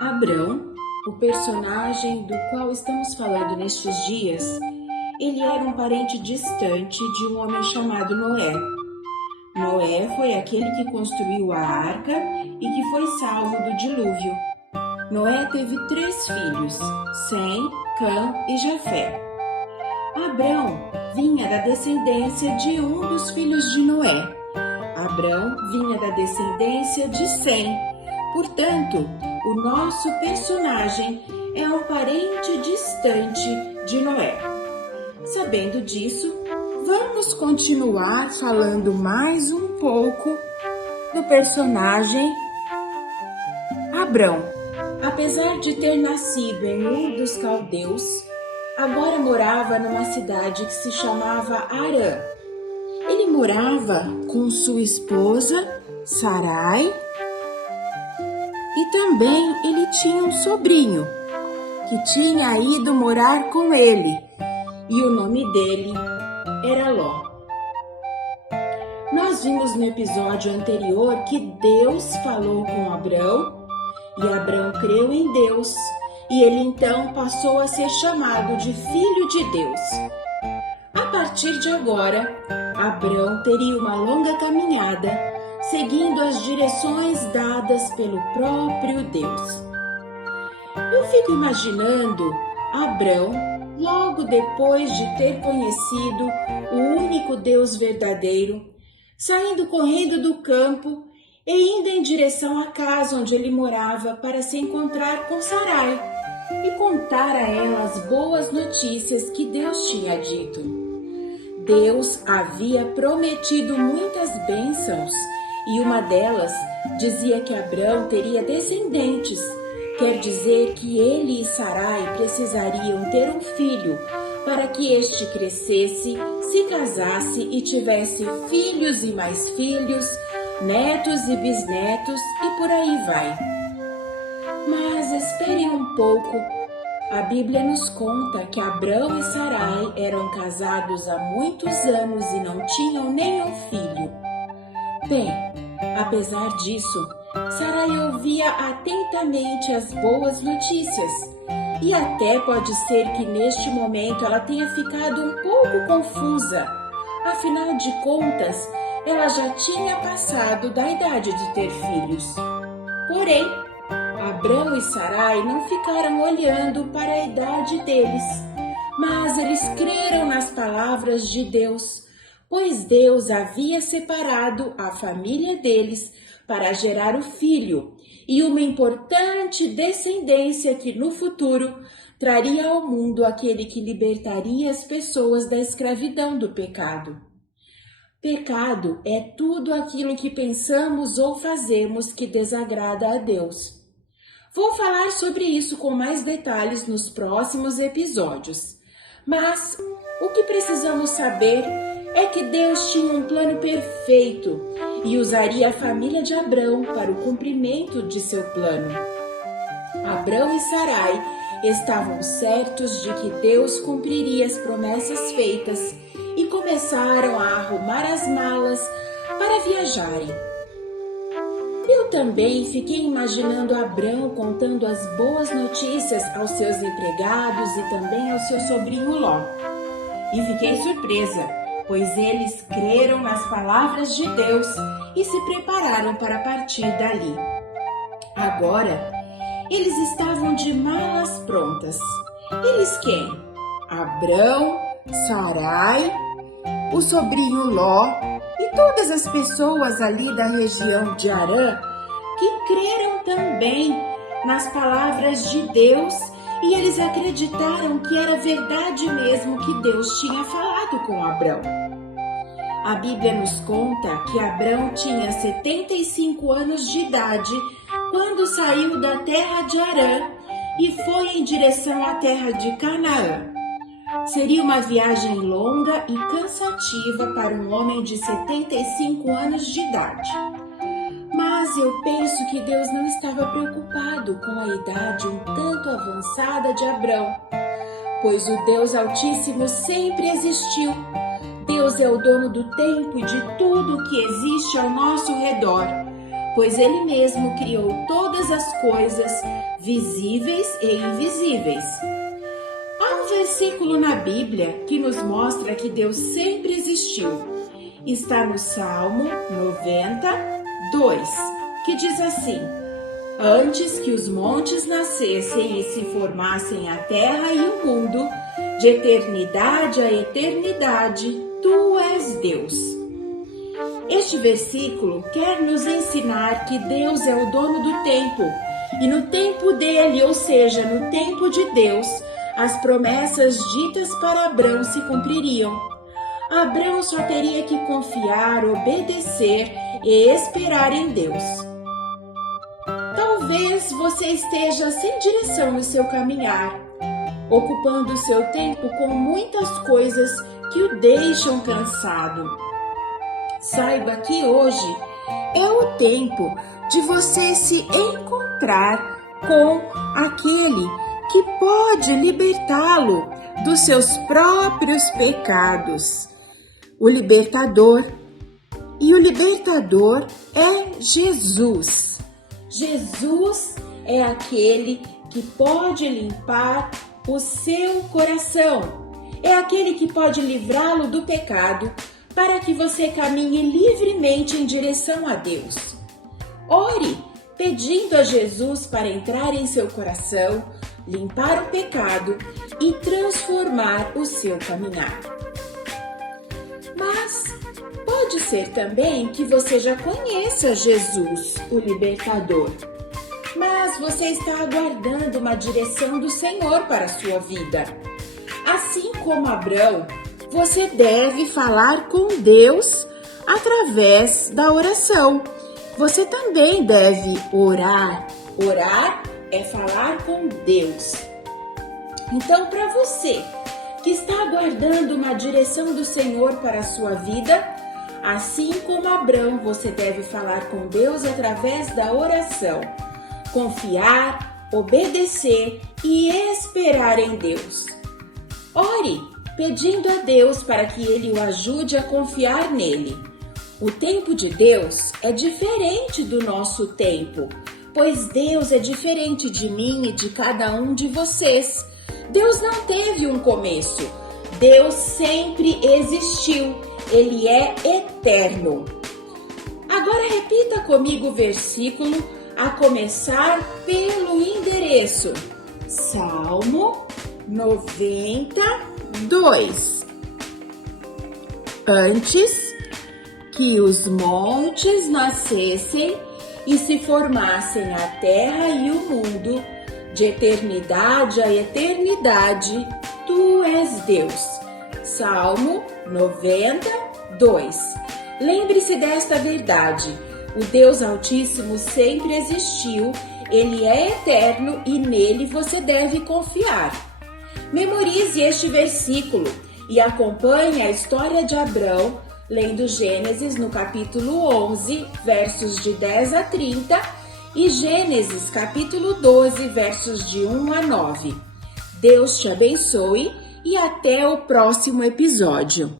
Abrão, o personagem do qual estamos falando nestes dias, ele era um parente distante de um homem chamado Noé. Noé foi aquele que construiu a arca e que foi salvo do dilúvio. Noé teve 3 filhos, Sem, Cã e Jafé. Abrão vinha da descendência de um dos filhos de Noé. Abrão vinha da descendência de Sem. Portanto, o nosso personagem é um parente distante de Noé. Sabendo disso, vamos continuar falando mais um pouco do personagem Abrão. Apesar de ter nascido em Ur dos Caldeus, agora morava numa cidade que se chamava Harã. Ele morava com sua esposa, Sarai, e também ele tinha um sobrinho que tinha ido morar com ele, e o nome dele era Ló. Nós vimos no episódio anterior que Deus falou com Abrão, e Abrão creu em Deus, e ele então passou a ser chamado de Filho de Deus. A partir de agora, Abrão teria uma longa caminhada, seguindo as direções dadas pelo próprio Deus. Eu fico imaginando Abrão, logo depois de ter conhecido o único Deus verdadeiro, saindo correndo do campo e indo em direção à casa onde ele morava para se encontrar com Sarai e contar a ela as boas notícias que Deus tinha dito. Deus havia prometido muitas bênçãos e uma delas dizia que Abrão teria descendentes, quer dizer que ele e Sarai precisariam ter um filho para que este crescesse, se casasse e tivesse filhos e mais filhos, netos e bisnetos e por aí vai. Mas esperem um pouco. A Bíblia nos conta que Abrão e Sarai eram casados há muitos anos e não tinham nenhum filho. Bem, apesar disso, Sarai ouvia atentamente as boas notícias e até pode ser que neste momento ela tenha ficado um pouco confusa. Afinal de contas, ela já tinha passado da idade de ter filhos. Porém, Abrão e Sarai não ficaram olhando para a idade deles, mas eles creram nas palavras de Deus, pois Deus havia separado a família deles para gerar o filho e uma importante descendência que no futuro traria ao mundo aquele que libertaria as pessoas da escravidão do pecado. Pecado é tudo aquilo que pensamos ou fazemos que desagrada a Deus. Vou falar sobre isso com mais detalhes nos próximos episódios. Mas o que precisamos saber é que Deus tinha um plano perfeito e usaria a família de Abrão para o cumprimento de seu plano. Abrão e Sarai estavam certos de que Deus cumpriria as promessas feitas e começaram a arrumar as malas para viajarem. Eu também fiquei imaginando Abrão contando as boas notícias aos seus empregados e também ao seu sobrinho Ló. E fiquei surpresa, pois eles creram nas palavras de Deus e se prepararam para partir dali. Agora, eles estavam de malas prontas. Eles quem? Abrão, Sarai, o sobrinho Ló e todas as pessoas ali da região de Harã que creram também nas palavras de Deus e eles acreditaram que era verdade mesmo que Deus tinha falado com Abrão. A Bíblia nos conta que Abrão tinha 75 anos de idade quando saiu da terra de Harã e foi em direção à terra de Canaã. Seria uma viagem longa e cansativa para um homem de 75 anos de idade. Mas eu penso que Deus não estava preocupado com a idade um tanto avançada de Abrão, pois o Deus Altíssimo sempre existiu. Deus é o dono do tempo e de tudo que existe ao nosso redor. pois Ele mesmo criou todas as coisas, visíveis e invisíveis. Há um versículo na Bíblia que nos mostra que Deus sempre existiu. Está no Salmo 92, que diz assim: Antes que os montes nascessem e se formassem a terra e o mundo, de eternidade a eternidade, Tu és Deus. Este versículo quer nos ensinar que Deus é o dono do tempo, e no tempo dele, ou seja, no tempo de Deus, as promessas ditas para Abrão se cumpririam. Abrão só teria que confiar, obedecer e esperar em Deus. Talvez você esteja sem direção no seu caminhar, ocupando seu tempo com muitas coisas que o deixam cansado. Saiba que hoje é o tempo de você se encontrar com aquele que pode libertá-lo dos seus próprios pecados, o libertador. E o libertador é Jesus. Jesus é aquele que pode limpar o seu coração. É aquele que pode livrá-lo do pecado para que você caminhe livremente em direção a Deus. Ore pedindo a Jesus para entrar em seu coração, limpar o pecado e transformar o seu caminhar. Mas pode ser também que você já conheça Jesus, o libertador, mas você está aguardando uma direção do Senhor para a sua vida. Assim como Abrão, você deve falar com Deus através da oração. Você também deve orar. Orar é falar com Deus. Então, para você que está aguardando uma direção do Senhor para a sua vida, assim como Abrão, você deve falar com Deus através da oração. Confiar, obedecer e esperar em Deus. Ore, pedindo a Deus para que Ele o ajude a confiar nele. O tempo de Deus é diferente do nosso tempo, pois Deus é diferente de mim e de cada um de vocês. Deus não teve um começo. Deus sempre existiu. Ele é eterno. Agora repita comigo o versículo, a começar pelo endereço. Salmo 92. Antes que os montes nascessem e se formassem a terra e o mundo, de eternidade a eternidade, Tu és Deus. Salmo 92. Lembre-se desta verdade. O Deus Altíssimo sempre existiu, Ele é eterno e nele você deve confiar. Memorize este versículo e acompanhe a história de Abrão, lendo Gênesis no capítulo 11, versos de 10 a 30 e Gênesis capítulo 12, versos de 1 a 9. Deus te abençoe e até o próximo episódio.